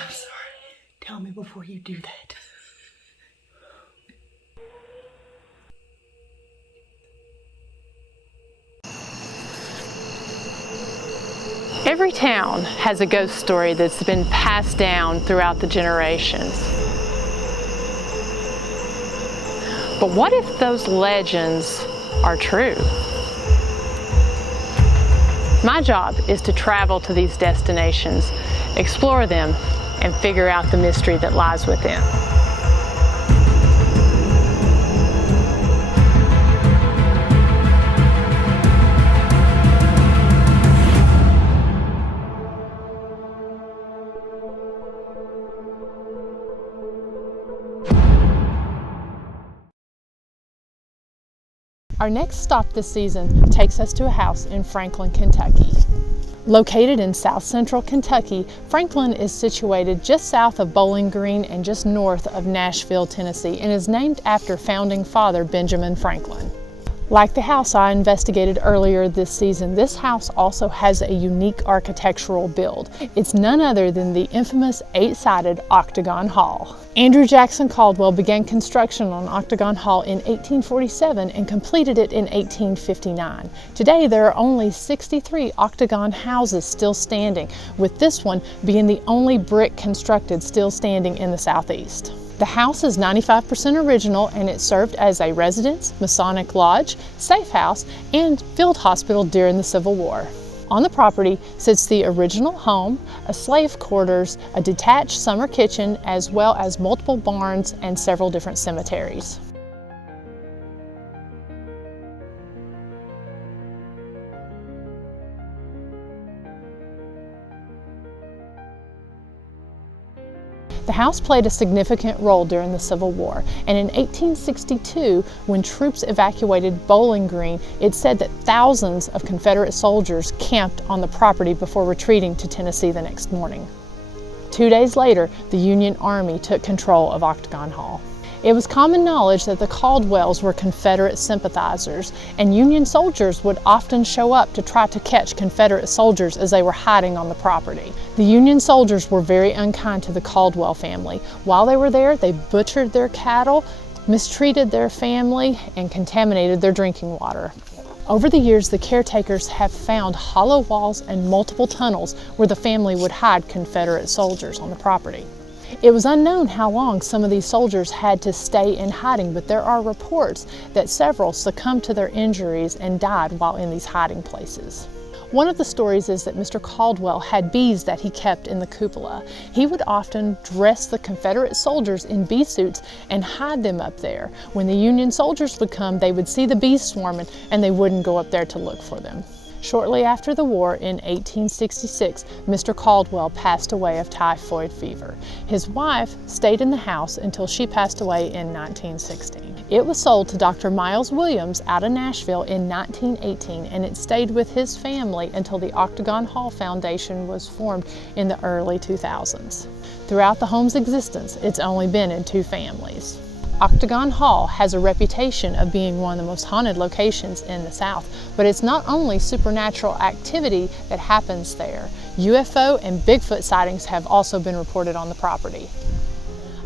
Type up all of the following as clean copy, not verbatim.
I'm sorry. Tell me before you do that. Every town has a ghost story that's been passed down throughout the generations. But what if those legends are true? My job is to travel to these destinations, explore them, and figure out the mystery that lies within. Our next stop this season takes us to a house in Franklin, Kentucky. Located in south central Kentucky, Franklin is situated just south of Bowling Green and just north of Nashville, Tennessee, and is named after founding father Benjamin Franklin. Like the house I investigated earlier this season, this house also has a unique architectural build. It's none other than the infamous 8-sided Octagon Hall. Andrew Jackson Caldwell began construction on Octagon Hall in 1847 and completed it in 1859. Today there are only 63 Octagon houses still standing, with this one being the only brick constructed still standing in the southeast. The house is 95% original, and it served as a residence, Masonic lodge, safe house, and field hospital during the Civil War. On the property sits the original home, a slave quarters, a detached summer kitchen, as well as multiple barns and several different cemeteries. The house played a significant role during the Civil War, and in 1862, when troops evacuated Bowling Green, it's said that thousands of Confederate soldiers camped on the property before retreating to Tennessee the next morning. 2 days later, the Union Army took control of Octagon Hall. It was common knowledge that the Caldwells were Confederate sympathizers, and Union soldiers would often show up to try to catch Confederate soldiers as they were hiding on the property. The Union soldiers were very unkind to the Caldwell family. While they were there, they butchered their cattle, mistreated their family, and contaminated their drinking water. Over the years, the caretakers have found hollow walls and multiple tunnels where the family would hide Confederate soldiers on the property. It was unknown how long some of these soldiers had to stay in hiding, but there are reports that several succumbed to their injuries and died while in these hiding places. One of the stories is that Mr. Caldwell had bees that he kept in the cupola. He would often dress the Confederate soldiers in bee suits and hide them up there. When the Union soldiers would come, they would see the bees swarming and they wouldn't go up there to look for them. Shortly after the war, in 1866, Mr. Caldwell passed away of typhoid fever. His wife stayed in the house until she passed away in 1916. It was sold to Dr. Miles Williams out of Nashville in 1918, and it stayed with his family until the Octagon Hall Foundation was formed in the early 2000s. Throughout the home's existence, it's only been in 2 families. Octagon Hall has a reputation of being one of the most haunted locations in the South, but it's not only supernatural activity that happens there. UFO and Bigfoot sightings have also been reported on the property.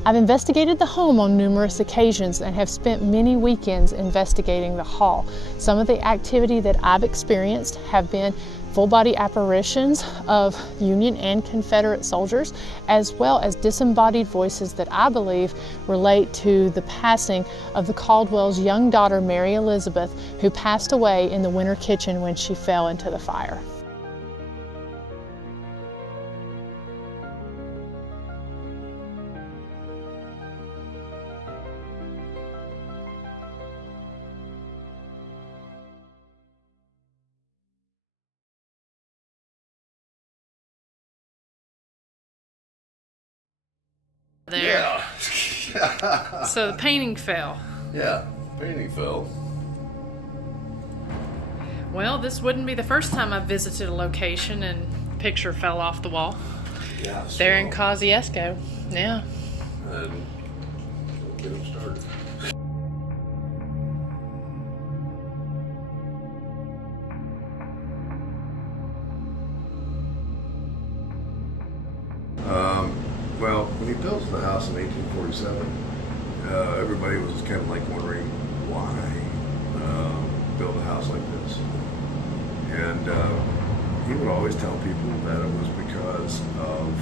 I've investigated the home on numerous occasions and have spent many weekends investigating the hall. Some of the activity that I've experienced have been full-body apparitions of Union and Confederate soldiers, as well as disembodied voices that I believe relate to the passing of the Caldwell's young daughter, Mary Elizabeth, who passed away in the winter kitchen when she fell into the fire. There. Yeah. So the painting fell. Yeah, painting fell. Well, this wouldn't be the first time I've visited a location and a picture fell off the wall. Yeah. There in Kosciuszko. Yeah. And we'll get them started. Well, when he built the house in 1847, everybody was kind of like wondering why build a house like this. And he would always tell people that it was because of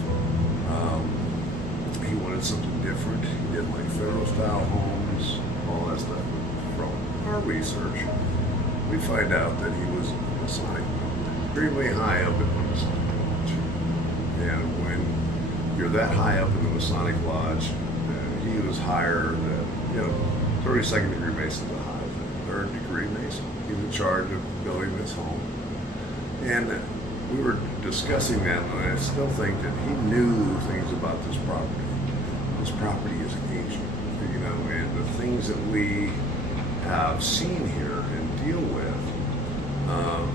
he wanted something different. He didn't like federal style homes, all that stuff. From our research, we find out that he was a Masonic, extremely high up in the Masonic Lodge. And when you're that high up in the Masonic Lodge, he was higher than, 32nd degree Mason's the highest, 3rd degree Mason. He was in charge of building this home. And we were discussing that, and I still think that he knew things about this property. This property is ancient, and the things that we have seen here and deal with,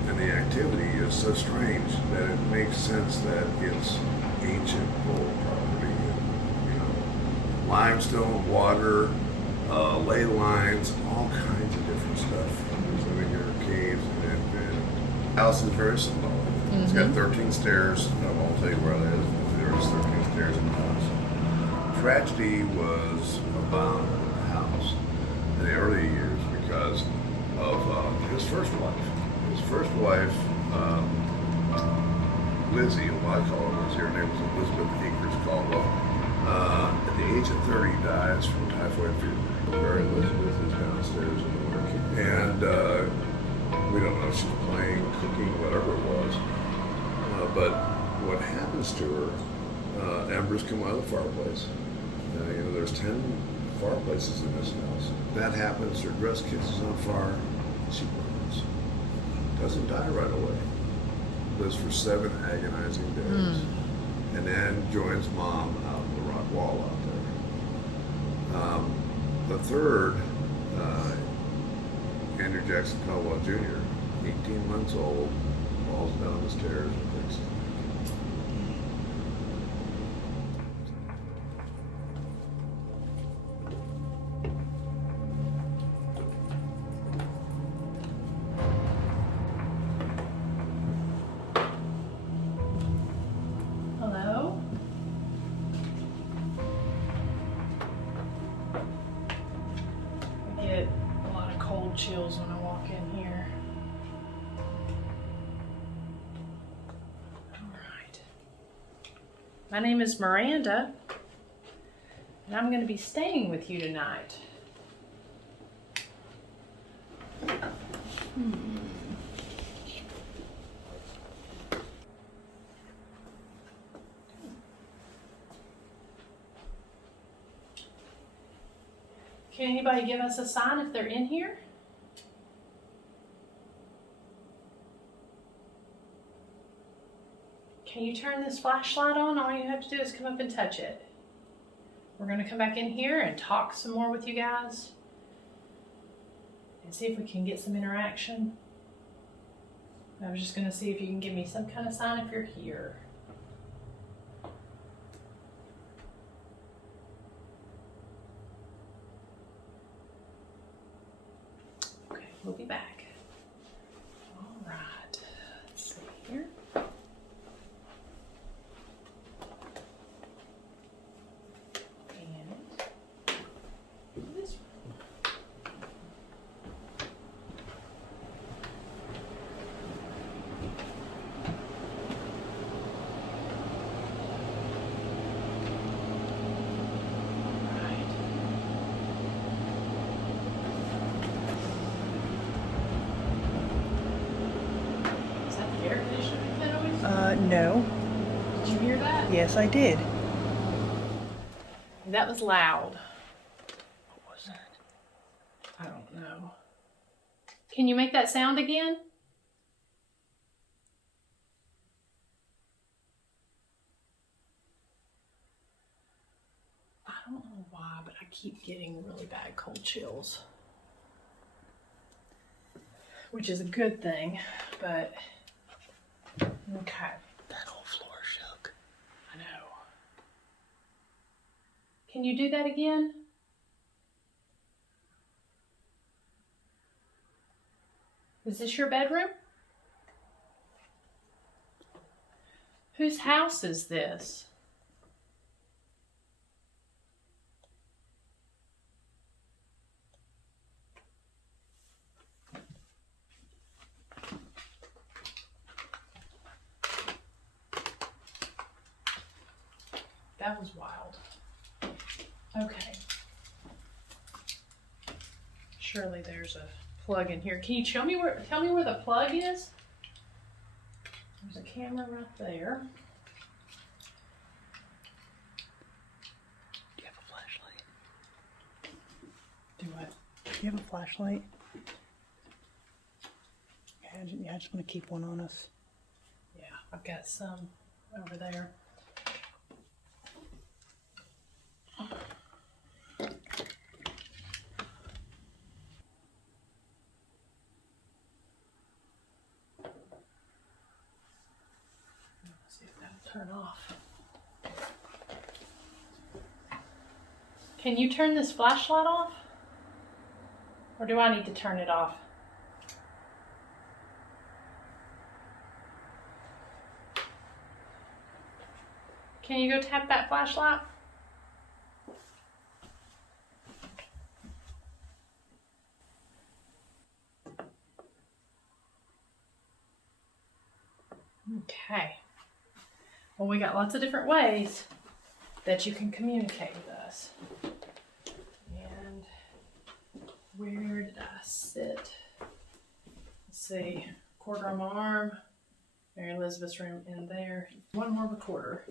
and the activity is so strange that it makes sense that it's ancient old property. Limestone, water, ley lines, all kinds of different stuff. There's living here, caves, and the house is very simple. Mm-hmm. It's got 13 stairs. I won't tell you where that is. There's 13 stairs in the house. Tragedy was about the house in the early years because of his first wife. His first wife, Lizzie, what I call her Lizzie, her name was Elizabeth Akers Caldwell. At the age of 30, dies from typhoid fever. Mary Elizabeth is downstairs in the work. And we don't know if she's playing, cooking, whatever it was. But what happens to her, embers come out of the fireplace. There's 10 fireplaces in this house. That happens, her dress catches on fire, she burns. Doesn't die right away. Lives for 7 agonizing days. And then joins mom out in the rock wall out there. The third, Andrew Jackson Caldwell Jr., 18 months old, falls down the stairs and breaks his neck. Hello? I get a lot of cold chills when I walk in here. Alright. My name is Miranda, and I'm going to be staying with you tonight. Can anybody give us a sign if they're in here? Can you turn this flashlight on? All you have to do is come up and touch it. We're going to come back in here and talk some more with you guys and see if we can get some interaction. I was just going to see if you can give me some kind of sign if you're here. Okay, we'll be back. All right, let's see here. And this one. Is that the air conditioner that always? No. Did you hear that? Yes, I did. That was loud. What was that? I don't know. Can you make that sound again? I don't know why, but I keep getting really bad cold chills. Which is a good thing, but okay. That whole floor shook. I know. Can you do that again? Is this your bedroom? Whose house is this? that was wild. Okay. Surely there's a plug in here. Can you tell me where the plug is? There's a camera right there. Do you have a flashlight? Do what? Do you have a flashlight? Yeah, I just want to keep one on us. Yeah, I've got some over there. Let's see if that'll turn off. Can you turn this flashlight off? Or do I need to turn it off? Can you go tap that flashlight? Okay. Well, we got lots of different ways that you can communicate with us. And where did I sit? Let's see. Recorder on my arm. Mary Elizabeth's room in there. One more recorder.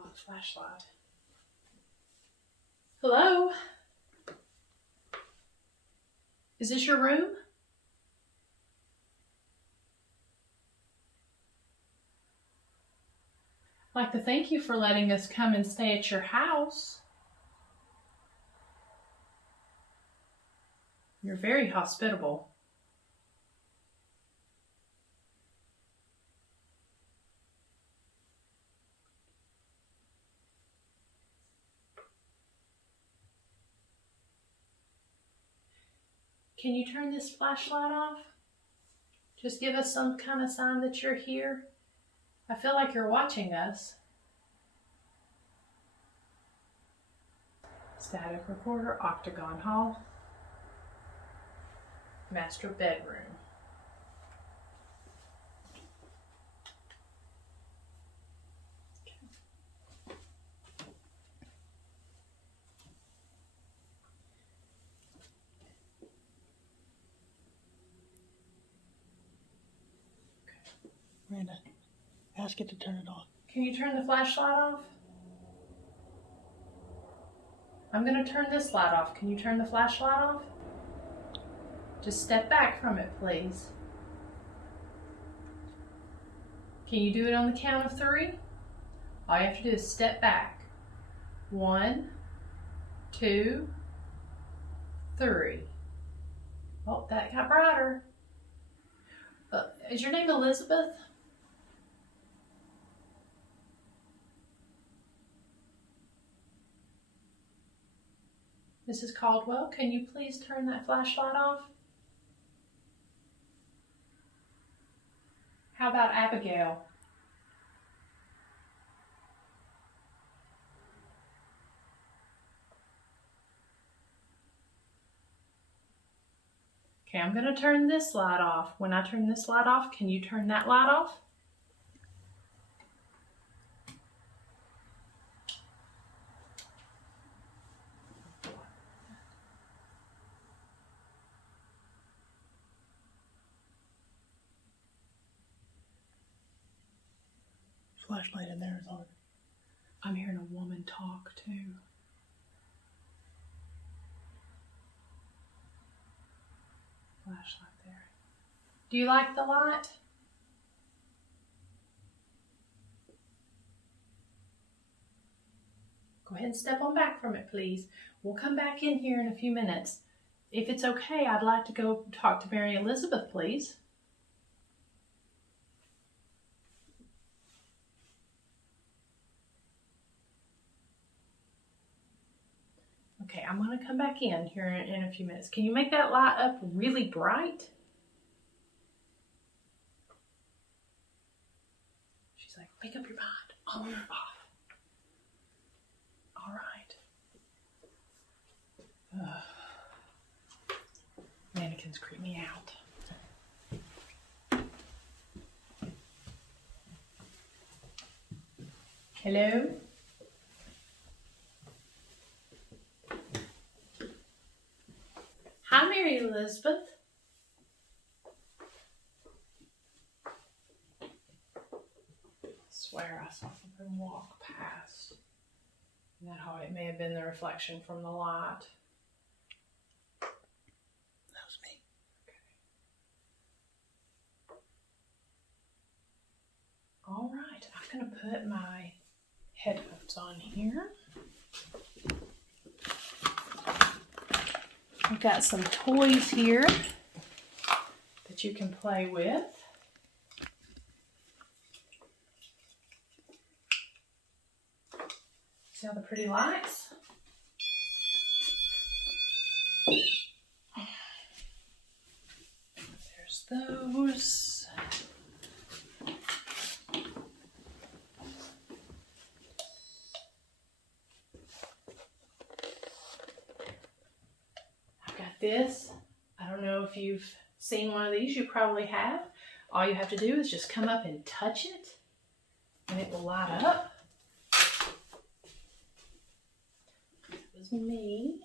Oh, flashlight. Hello? Is this your room? I'd like to thank you for letting us come and stay at your house. You're very hospitable. Can you turn this flashlight off? Just give us some kind of sign that you're here. I feel like you're watching us. Static recorder, Octagon Hall. Master bedroom. Miranda, ask it to turn it off. Can you turn the flashlight off? I'm going to turn this light off. Can you turn the flashlight off? Just step back from it, please. Can you do it on the count of 3? All you have to do is step back. 1, 2, 3. Oh, that got brighter. Is your name Elizabeth? Mrs. Caldwell, can you please turn that flashlight off? How about Abigail? Okay, I'm going to turn this light off. When I turn this light off, can you turn that light off? Flashlight in there is on. I'm hearing a woman talk too. Flashlight there. Do you like the light? Go ahead and step on back from it, please. We'll come back in here in a few minutes. If it's okay, I'd like to go talk to Mary Elizabeth, please. Okay, I'm going to come back in here in a few minutes. Can you make that light up really bright? She's like, make up your mind. On or off. All right. Mannequins creep me out. Hello? Hi, Mary Elizabeth. I swear I saw something walk past. Isn't that how it may have been the reflection from the light? That was me. All right, I'm going to put my headphones on here. I've got some toys here that you can play with. See all the pretty lights? There's those. I've got this. I don't know if you've seen one of these. You probably have. All you have to do is just come up and touch it, and it will light up. Was me.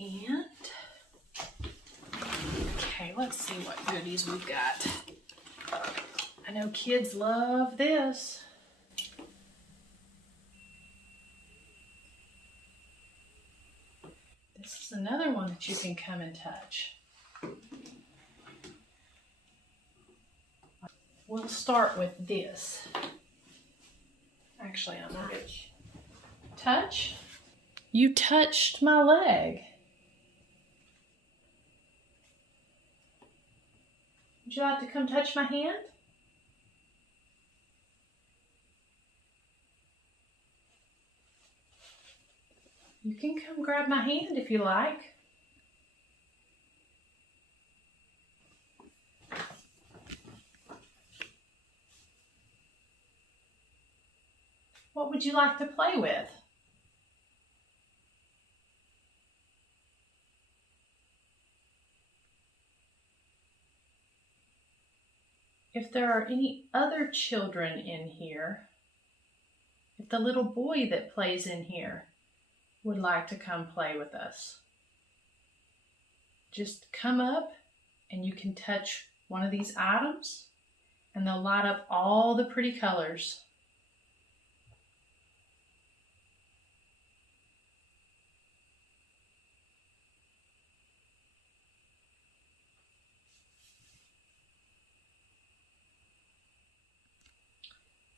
And okay, let's see what goodies we've got. I know kids love this. This is another one that you can come and touch. We'll start with this. Actually, I'm going to touch. You touched my leg. Would you like to come touch my hand? You can come grab my hand if you like. What would you like to play with? If there are any other children in here, if the little boy that plays in here would like to come play with us, just come up and you can touch one of these items and they'll light up all the pretty colors.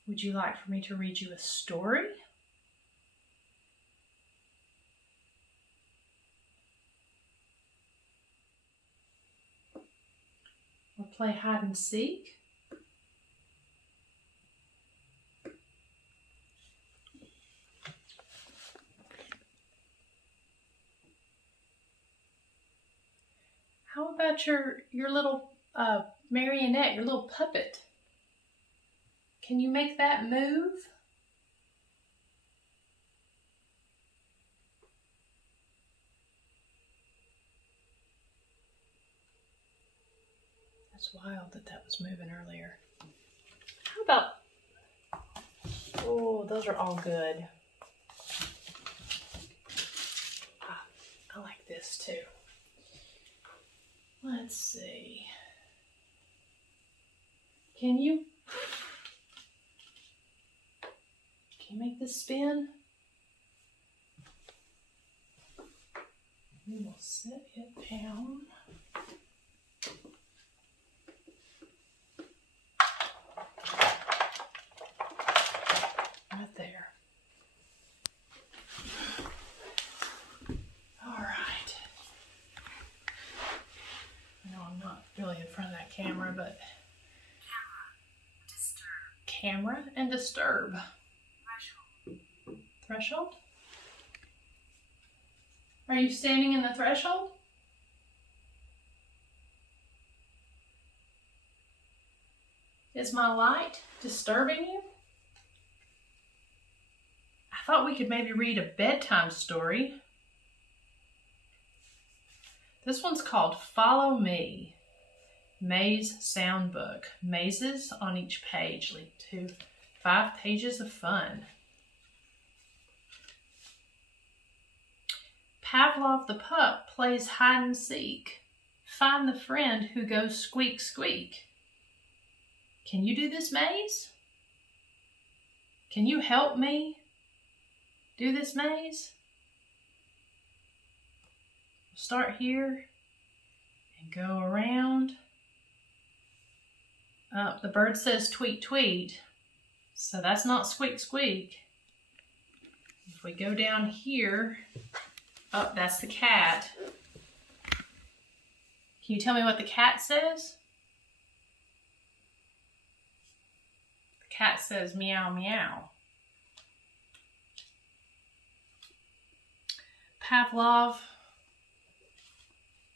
Would you like for me to read you a story? Or play hide and seek? How about your little marionette, your little puppet? Can you make that move? That's wild that that was moving earlier. How about, oh, those are all good. I like this too. Let's see. Can you make this spin? We will set it down. Right there. All right. I know I'm not really in front of that camera, but camera and disturb. Threshold? Are you standing in the threshold? Is my light disturbing you? I thought we could maybe read a bedtime story. This one's called Follow Me, Maze Soundbook. Mazes on each page lead to 5 pages of fun. Pavlov the pup plays hide and seek. Find the friend who goes squeak, squeak. Can you do this maze? Can you help me do this maze? Start here and go around. The bird says tweet, tweet. So that's not squeak, squeak. If we go down here, that's the cat. Can you tell me what the cat says? The cat says meow, meow. Pavlov.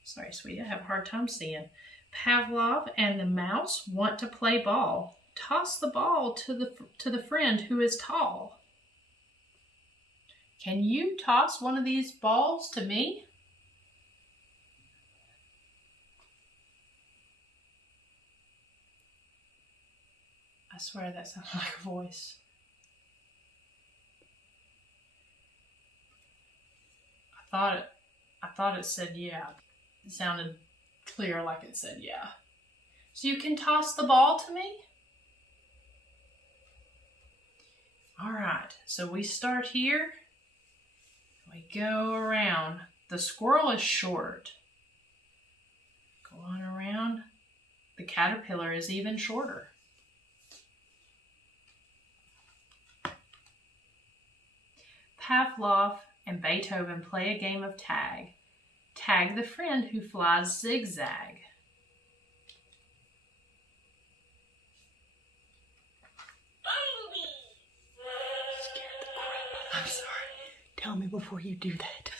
Sorry, sweetie, I have a hard time seeing. Pavlov and the mouse want to play ball. Toss the ball to the friend who is tall. Can you toss one of these balls to me? I swear that sounds like a voice. I thought it said yeah. It sounded clear like it said yeah. So you can toss the ball to me? All right, so we start here. We go around. The squirrel is short. Go on around. The caterpillar is even shorter. Pavlov and Beethoven play a game of tag. Tag the friend who flies zigzag. I'm sorry. Tell me before you do that.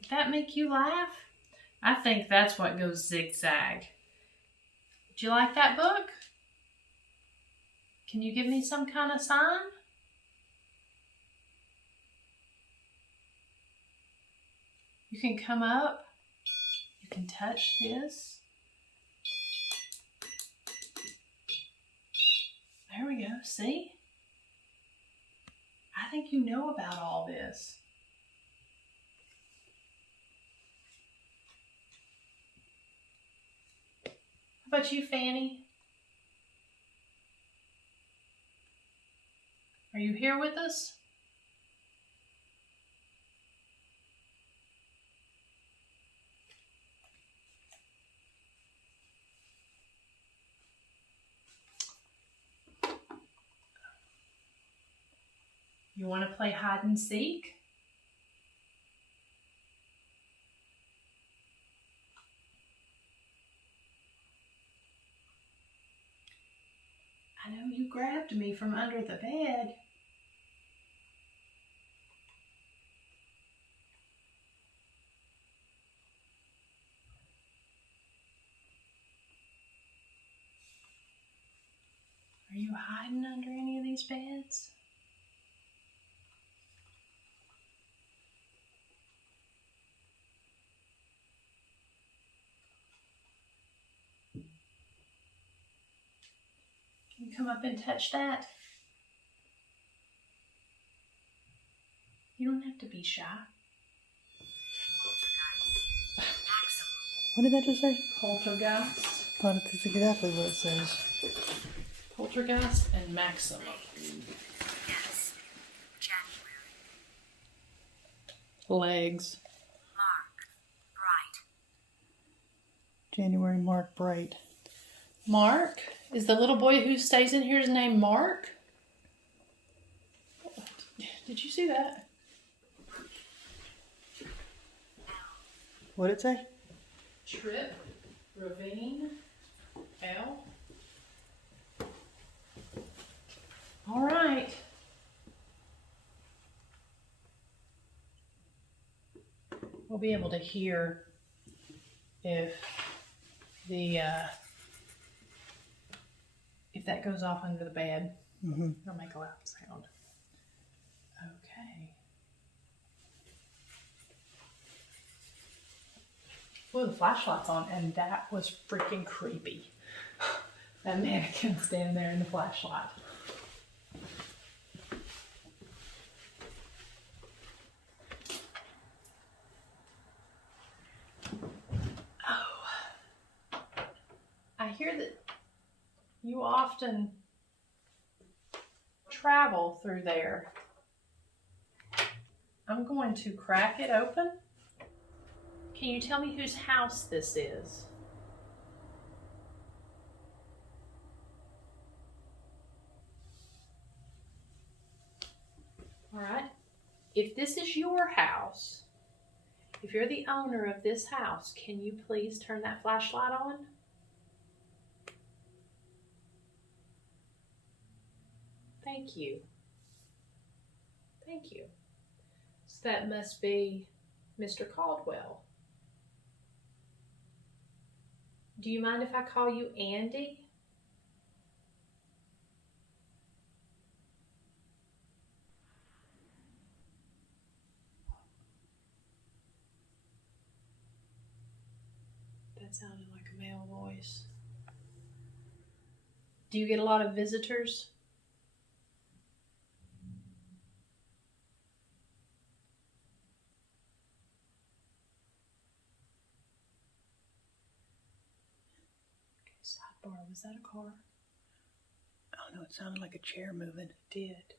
Did that make you laugh? I think that's what goes zigzag. Did you like that book? Can you give me some kind of sign? You can come up. You can touch this. There we go. See? I think you know about all this. How about you, Fanny? Are you here with us? You want to play hide and seek? I know you grabbed me from under the bed. Are you hiding under any of these beds? Can you come up and touch that? You don't have to be shy. What did that just say? Poltergeist. Thought it's exactly what it says. Poltergeist and Maximum. Yes. January. Legs. Mark. Bright. January, Mark, Bright. Mark? Is the little boy who stays in here named Mark? Did you see that? What did it say? Trip, ravine, L. All right. We'll be able to hear if that goes off under the bed. Mm-hmm. It'll make a loud sound. Okay. Oh, the flashlight's on, and that was freaking creepy. That mannequin standing there in the flashlight. Oh, I hear that you often travel through there. I'm going to crack it open. Can you tell me whose house this is? All right. If this is your house, if you're the owner of this house, can you please turn that flashlight on? Thank you. Thank you. So that must be Mr. Caldwell. Do you mind if I call you Andy? That sounded like a male voice. Do you get a lot of visitors? Sidebar, was that a car? Oh no, it sounded like a chair moving. It did.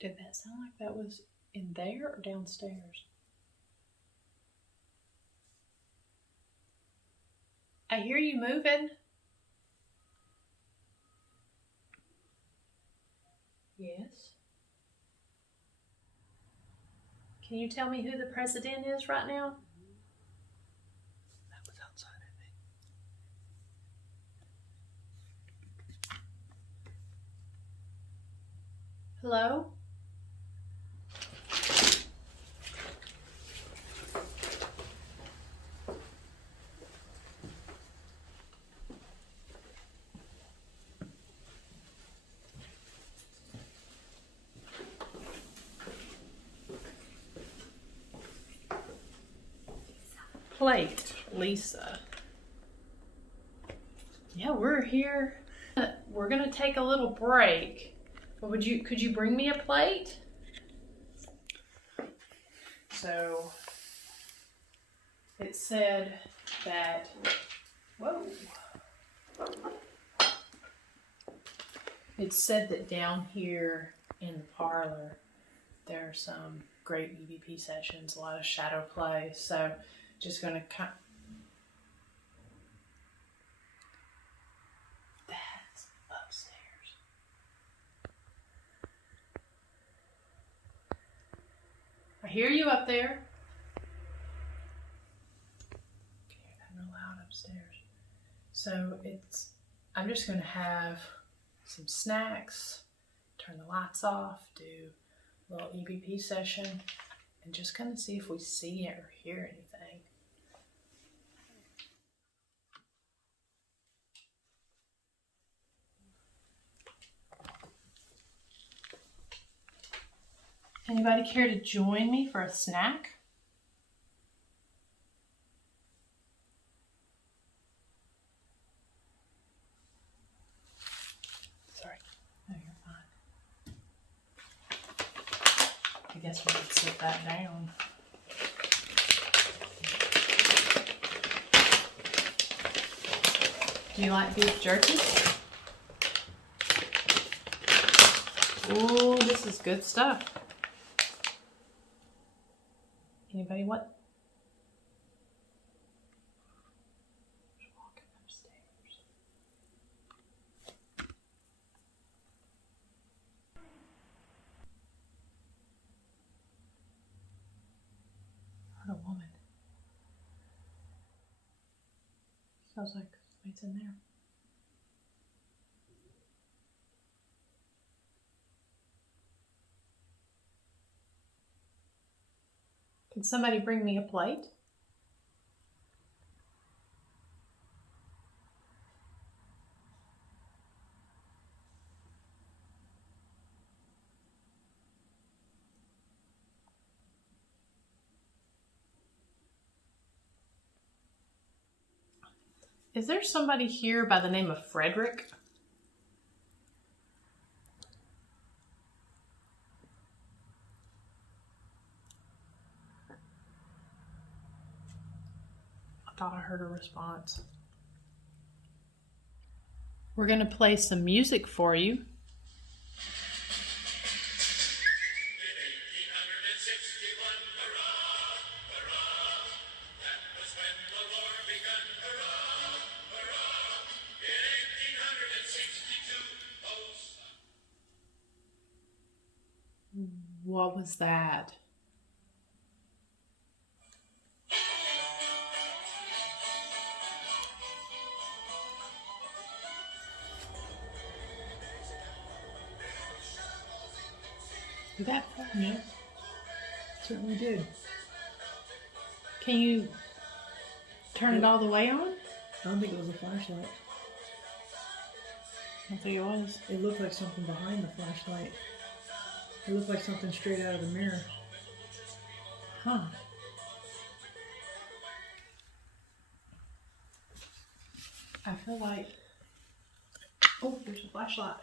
Did that sound like that was in there or downstairs? I hear you moving. Yes. Can you tell me who the president is right now? That was outside, I think. Hello? Plate, Lisa. Yeah, we're here. We're gonna take a little break. But could you bring me a plate? So it said that, whoa. It said that down here in the parlor, there are some great EVP sessions, a lot of shadow play. So just gonna cut. That's upstairs. I hear you up there. Can hear that real loud upstairs. So I'm just gonna have some snacks, turn the lights off, do a little EVP session, and just kind of see if we see or hear anything. Anybody care to join me for a snack? Sorry. No, you're fine. I guess we could sit that down. Do you like beef jerky? Ooh, this is good stuff. Anybody want? Just walking upstairs. I heard a woman. Sounds like somebody's in there. Can somebody bring me a plate? Is there somebody here by the name of Frederick? I thought I heard a response. We're going to play some music for you. What was that? Did that fun? Yeah, certainly did. Can you turn it all the way on? I don't think it was a flashlight. I don't think it was. It looked like something behind the flashlight. It looked like something straight out of the mirror. Huh. I feel like... Oh, there's a flashlight.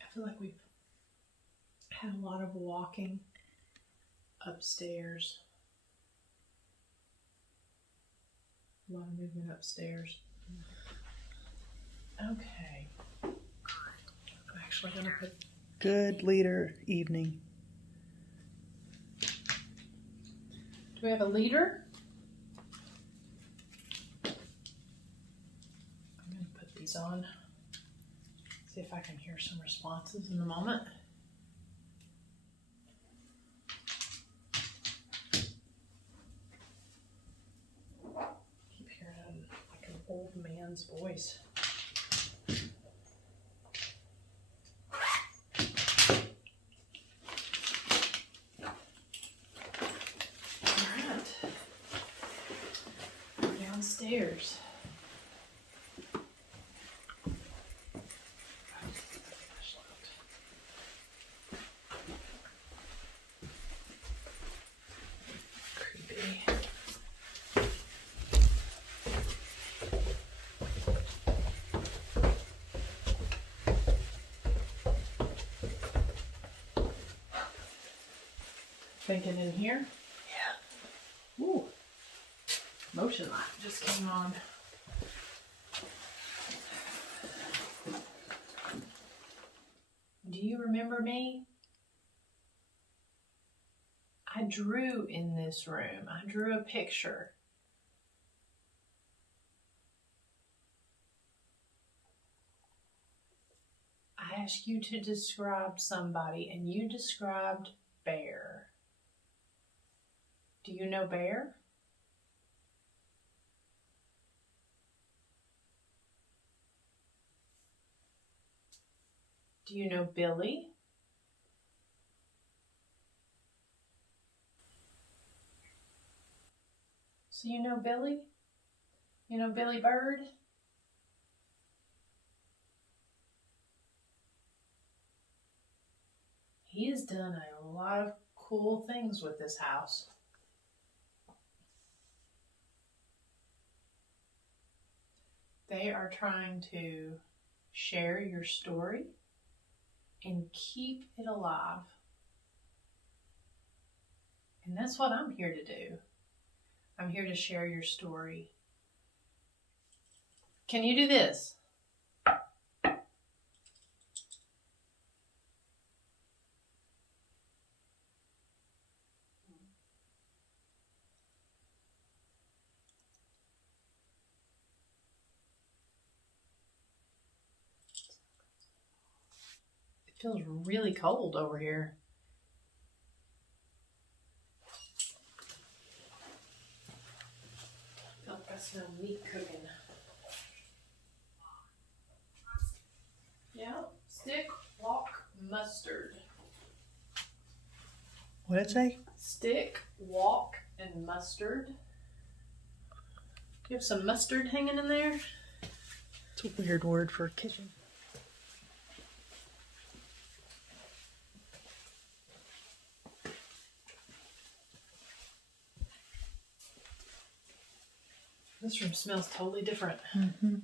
I feel like we've had a lot of walking upstairs. A lot of movement upstairs. Okay. I'm actually going to put... Good leader evening. Do we have a leader? I'm going to put these on. See if I can hear some responses in a moment. Keep hearing like an old man's voice. Alright. We're downstairs. Creepy. Thinking in here? Yeah. Ooh. Motion light just came on. Do you remember me? I drew in this room. I drew a picture. I asked you to describe somebody and you described Bear. Do you know Bear? Do you know Billy? So you know Billy? You know Billy Bird? He has done a lot of cool things with this house. They are trying to share your story and keep it alive. And that's what I'm here to do. I'm here to share your story. Can you do this? It feels really cold over here. I feel like I smell meat cooking. Yeah, stick, walk, mustard. What'd it say? Stick, walk, and mustard. Do you have some mustard hanging in there? It's a weird word for kitchen. This room smells totally different. Mm-hmm.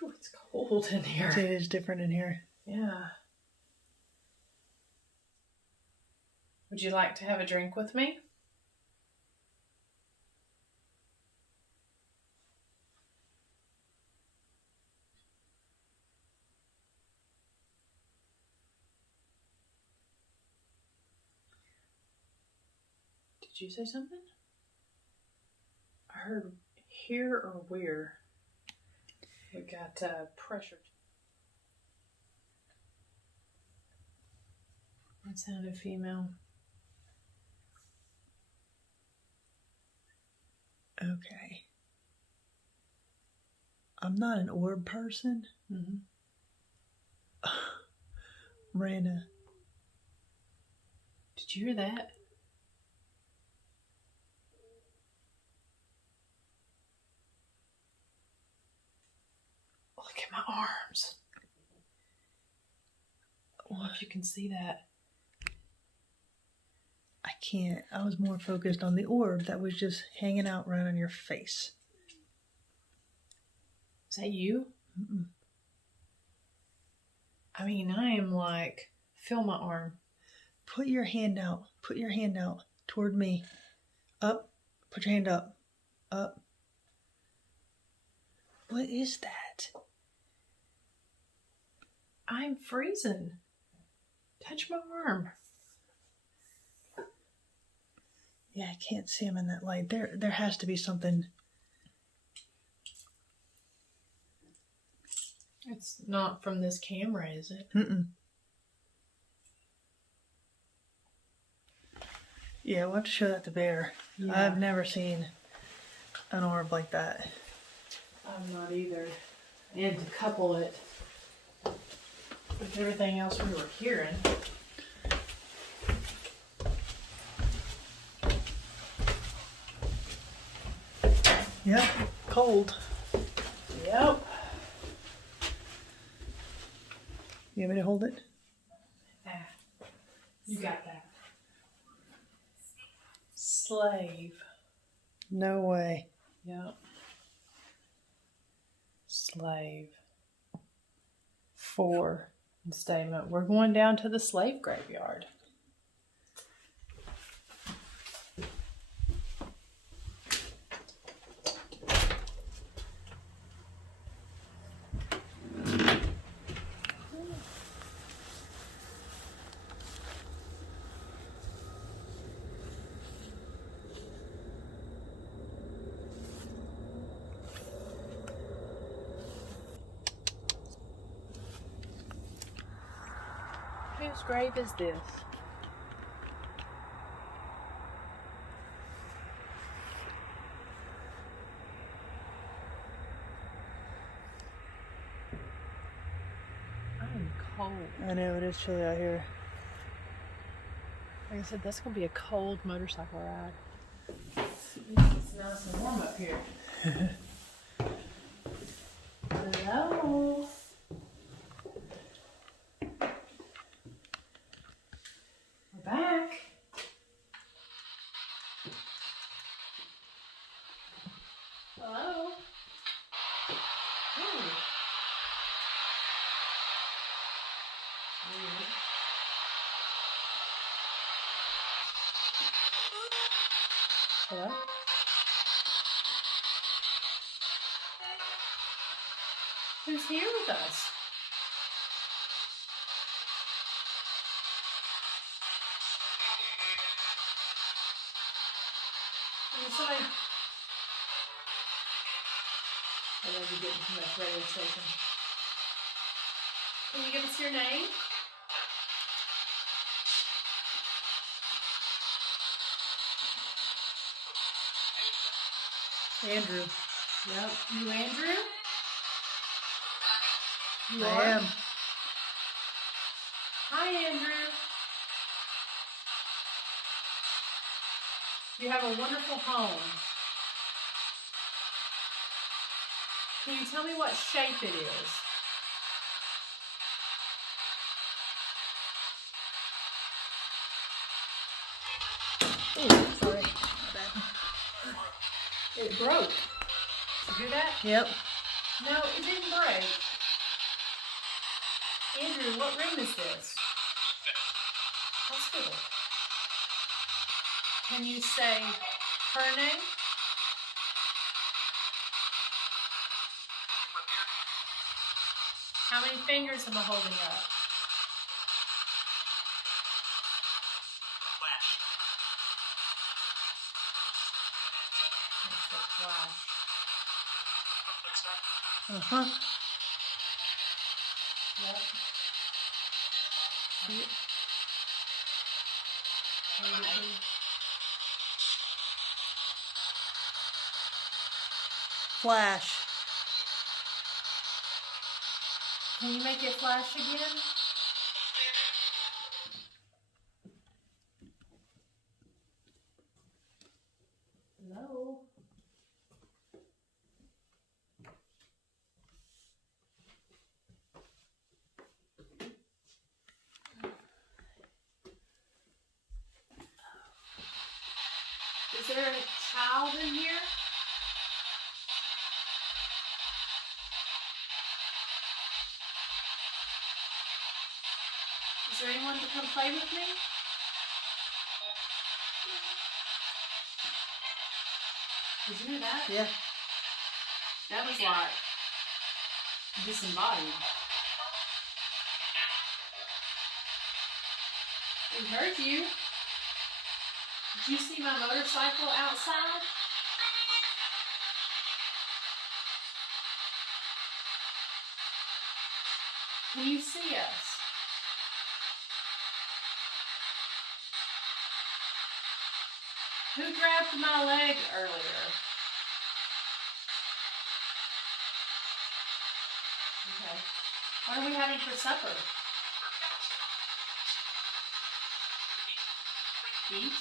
Whew, it's cold in here. It is different in here. Yeah. Would you like to have a drink with me? Did you say something? I heard here or where. We got pressure. That sounded female. Okay. I'm not an orb person. Mm-hmm. Miranda. Did you hear that? Look at my arms. I don't know if you can see that. I can't. I was more focused on the orb that was just hanging out right on your face. Is that you? Mm-mm. I mean, I am like, feel my arm. Put your hand out. Put your hand out toward me. Up. Put your hand up. Up. What is that? I'm freezing. Touch my arm. Yeah, I can't see him in that light. There has to be something. It's not from this camera, is it? Mm-mm. Yeah, we'll have to show that to Bear. Yeah. I've never seen an orb like that. I'm not either. And to couple it with everything else we were hearing. Yep, cold. Yep. You want me to hold it? Ah, you got that. Slave. No way. Yep. Slave. 4 statement. We're going down to the slave graveyard. Whose grave is this? I'm cold. I know, it is chilly out here. Like I said, that's going to be a cold motorcycle ride. It's nice and warm up here. Hello? We're back. Hello? Ooh. Weird. Hello? Who's here with us? Somebody. I love you getting from this radio station. Can you give us your name? Andrew. Yep. You Andrew? You I are? am. Hi, Andrew. You have a wonderful home. Can you tell me what shape it is? Ooh, sorry. My bad. It broke. Did you hear that? Yep. No, it didn't break. Andrew, what room is this? Hospital. Can you say her name? How many fingers am I holding up? That's a flash. Uh-huh. Yep. See it? Flash. Can you make it flash again? Hello? Is there a child in here? Is there anyone to come play with me? Did you hear that? Yeah. That was like disembodied. We heard you. Did you see my motorcycle outside? Can you see us? Who grabbed my leg earlier? Okay. What are we having for supper? Eat?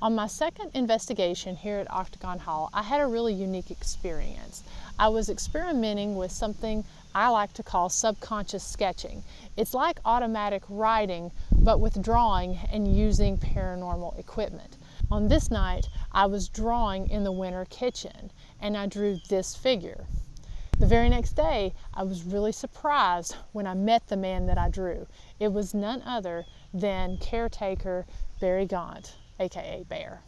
On my second investigation here at Octagon Hall, I had a really unique experience. I was experimenting with something I like to call subconscious sketching. It's like automatic writing, but with drawing and using paranormal equipment. On this night, I was drawing in the winter kitchen, and I drew this figure. The very next day, I was really surprised when I met the man that I drew. It was none other than caretaker Barry Gaunt, aka Bear.